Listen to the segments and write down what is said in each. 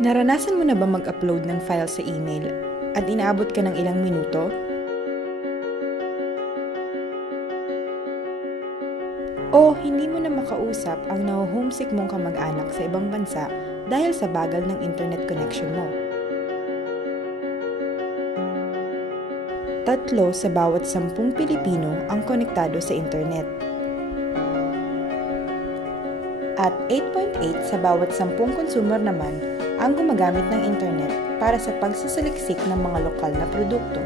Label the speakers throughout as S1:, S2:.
S1: Naranasan mo na ba mag-upload ng file sa email at inaabot ka ng ilang minuto? O hindi mo na makausap ang naho-homesick mong kamag-anak sa ibang bansa dahil sa bagal ng internet connection mo? Tatlo sa bawat sampung Pilipino ang konektado sa internet. At 8.8 sa bawat sampung consumer naman ang gumagamit ng internet para sa pagsasaliksik ng mga lokal na produkto.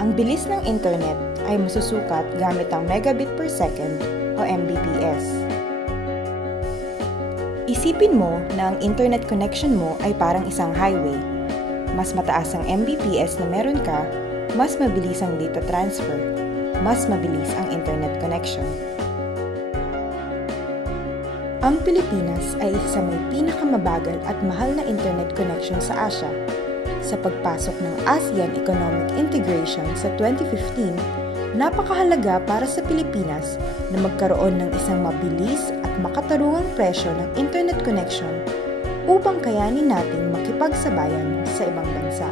S1: Ang bilis ng internet ay masusukat gamit ang megabit per second o Mbps. Isipin mo na ang internet connection mo ay parang isang highway. Mas mataas ang Mbps na meron ka, mas mabilis ang data transfer, mas mabilis ang internet connection. Ang Pilipinas ay isa sa may pinakamabagal at mahal na internet connection sa Asia. Sa pagpasok ng ASEAN Economic Integration sa 2015, napakahalaga para sa Pilipinas na magkaroon ng isang mabilis at makatarungang presyo ng internet connection upang kayanin natin makipagsabayan sa ibang bansa.